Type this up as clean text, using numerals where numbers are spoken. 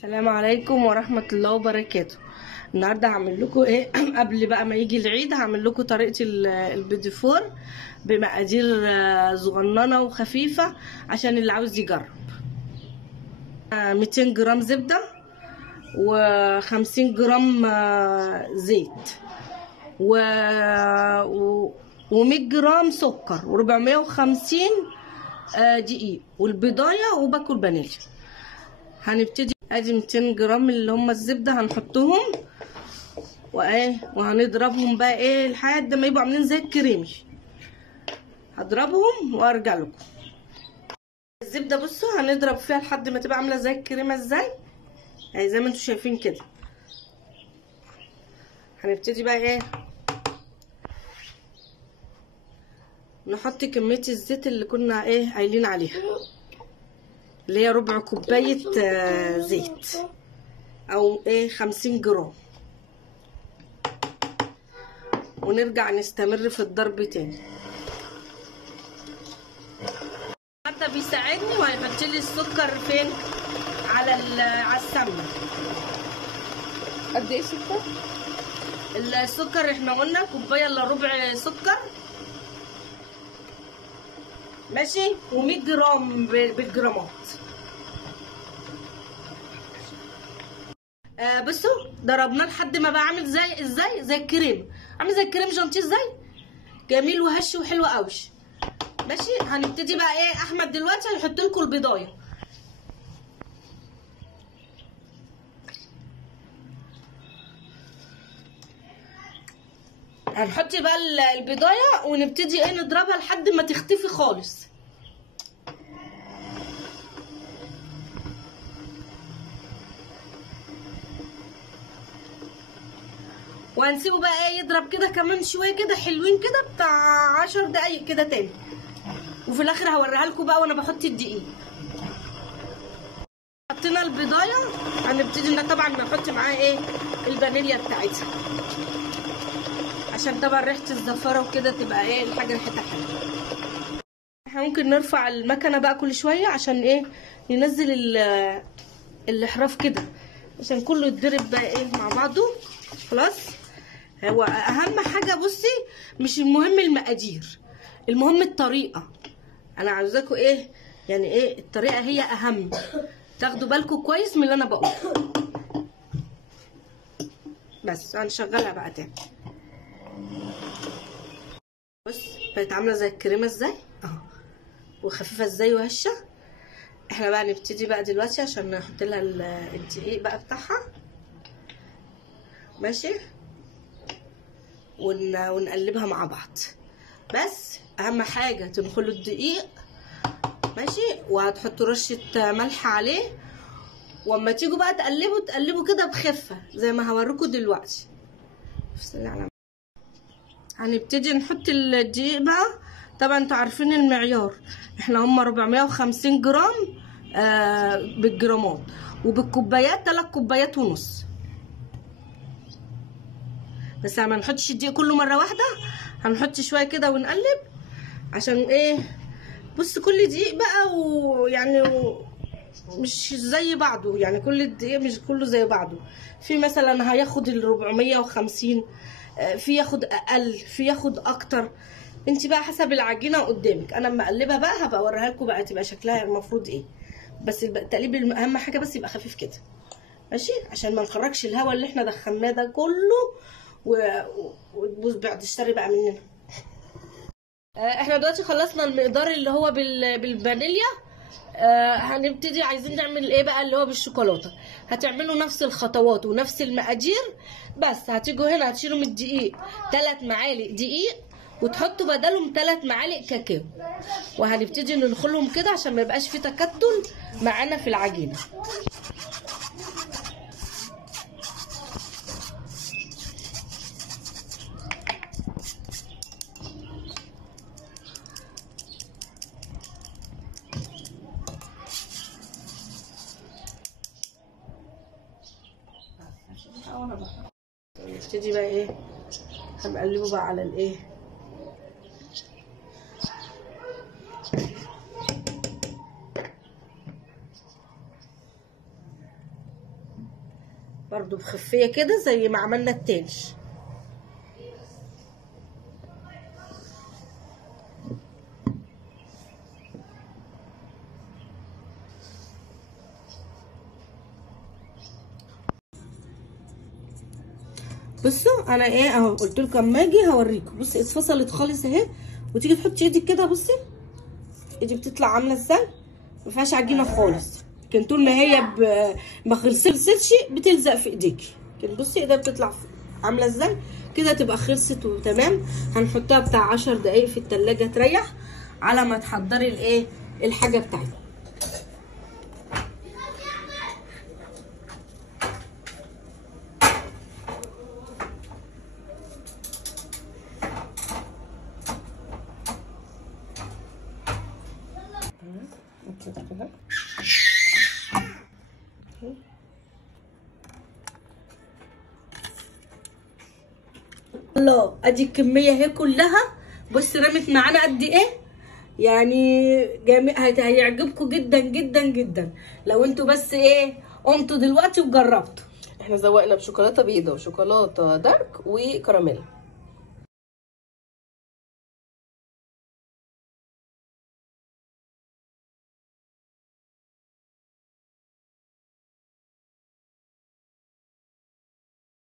السلام عليكم ورحمة الله وبركاته. النهارده هعمل لكم ايه قبل بقى ما يجي العيد. هعمل لكم طريقة البيدي فور بمقادير صغننة وخفيفة عشان اللي عاوز يجرب. 200 جرام زبدة و50 جرام زيت و100 جرام سكر و450 دقيق والبيضايه وباكل فانيليا. هنبتدي ادي 200 جرام اللي هم الزبده هنحطهم وهنضربهم بقى لحد ما يبقوا عاملين زي الكريمي. هضربهم وارجع لكم. الزبده بصوا هنضرب فيها لحد ما تبقى عامله زي الكريمه ازاي زي ما انتم شايفين كده. هنبتدي بقى نحط كميه الزيت اللي كنا قايلين عليها، اللي هي ربع كوبايه زيت او 50 جرام، ونرجع نستمر في الضرب تاني. حتى بيساعدني وهيحط لي السكر فين على السمنه. قد ايه سكر؟ السكر احنا قلنا كوبايه الا ربع سكر ماشي، و100 جرام بالجرامات. بصوا ضربناه لحد ما بقى عامل زي الكريم، عامل زي الكريم جانتيه ازاي جميل وهش وحلو قوي ماشي. هنبتدي بقى احمد دلوقتي هيحط لكم البيضايه. هنحط بقى البيضايه ونبتدي نضربها لحد ما تختفي خالص. وهنسيبه بقى يضرب كده كمان شويه كده حلوين كده بتاع 10 دقايق كده تاني، وفي الاخر هوريها لكم بقى وانا بحط الدقيق. حطينا البيضايه هنبتدي طبعا نحط معاها الفانيليا بتاعتها عشان طبعا ريحه الزفاره وكده تبقى الحاجه ريحتها حلوه. احنا ممكن نرفع المكنه بقى كل شويه عشان ينزل الاحراف كده عشان كله يتضرب بقى مع بعضه. خلاص، هو اهم حاجه بصي مش المهم المقادير، المهم الطريقه. انا عاوزاكم يعني الطريقه هي اهم. تاخدوا بالكم كويس من اللي انا بقوله. بس هنشغلها بقى تاني. بص بقت عامله زي الكريمه ازاي اهو، وخفيفه ازاي وهشه. احنا بقى نبتدي بقى دلوقتي عشان نحط لها الدقيق بقى بتاعها ماشي، ونقلبها مع بعض. بس اهم حاجه تنخلوا الدقيق ماشي، وهتحطوا رشه ملح عليه. واما تيجوا بقى تقلبوا كده بخفه زي ما هوريكم دلوقتي. هنبتدي نحط الدقيق بقى. طبعا انتوا عارفين المعيار، احنا هم 450 جرام بالجرامات، وبالكوبايات 3 كوبايات ونص. بس ما نحطش الدقيق كله مره واحده، هنحط شويه كده ونقلب عشان بص كل دقيق بقى ويعني مش زي بعضه، يعني كل الدقيق مش كله زي بعضه. في مثلا هياخد ال 450، في ياخد اقل، في ياخد اكتر. انت بقى حسب العجينه قدامك. انا لما اقلبها بقى هبقى اوريها لكم بقى تبقى شكلها المفروض بس التقليب اهم حاجه بس يبقى خفيف كده ماشي، عشان ما نخرجش الهواء اللي احنا دخلناه ده كله وتبوظ بعد الشر بقى مننا. احنا دلوقتي خلصنا المقدار اللي هو بالفانيليا. هنبتدي عايزين نعمل بقى اللي هو بالشوكولاته. هتعملوا نفس الخطوات ونفس المقادير، بس هتيجوا هنا هتشيلوا من الدقيق 3 معالق دقيق وتحطوا بدلهم 3 معالق كاكاو، وهنبتدي ننخلهم كده عشان ما يبقاش في تكتل معانا في العجينه. نبتدي بقى هنقلبه بقى على برضو بخفيه كده زي ما عملنا التاني. بصوا انا ايه اهو، قلت لكم اما اجي هوريكم. بصي اتفصلت خالص اهي، وتيجي تحطي ايدك كده، بصي ايدي بتطلع عامله ازاي، ما فيهاش عجينه خالص. لكن طول ما هي ما خلصتش بتلزق في ايديكي. لكن بصي ايدها بتطلع عامله ازاي كده، تبقى خلصت وتمام. هنحطها بتاع 10 دقايق في التلاجة تريح على ما تحضري الايه الحاجه بتاعتك. الله ادي الكميه اهي كلها. بص رمت معانا قد ايه يعني، هيعجبكم جدا جدا جدا لو انتوا بس ايه قمتوا دلوقتي وجربتوا. احنا زوقنا بشوكولاته بيضه وشوكولاته دارك وكراميل.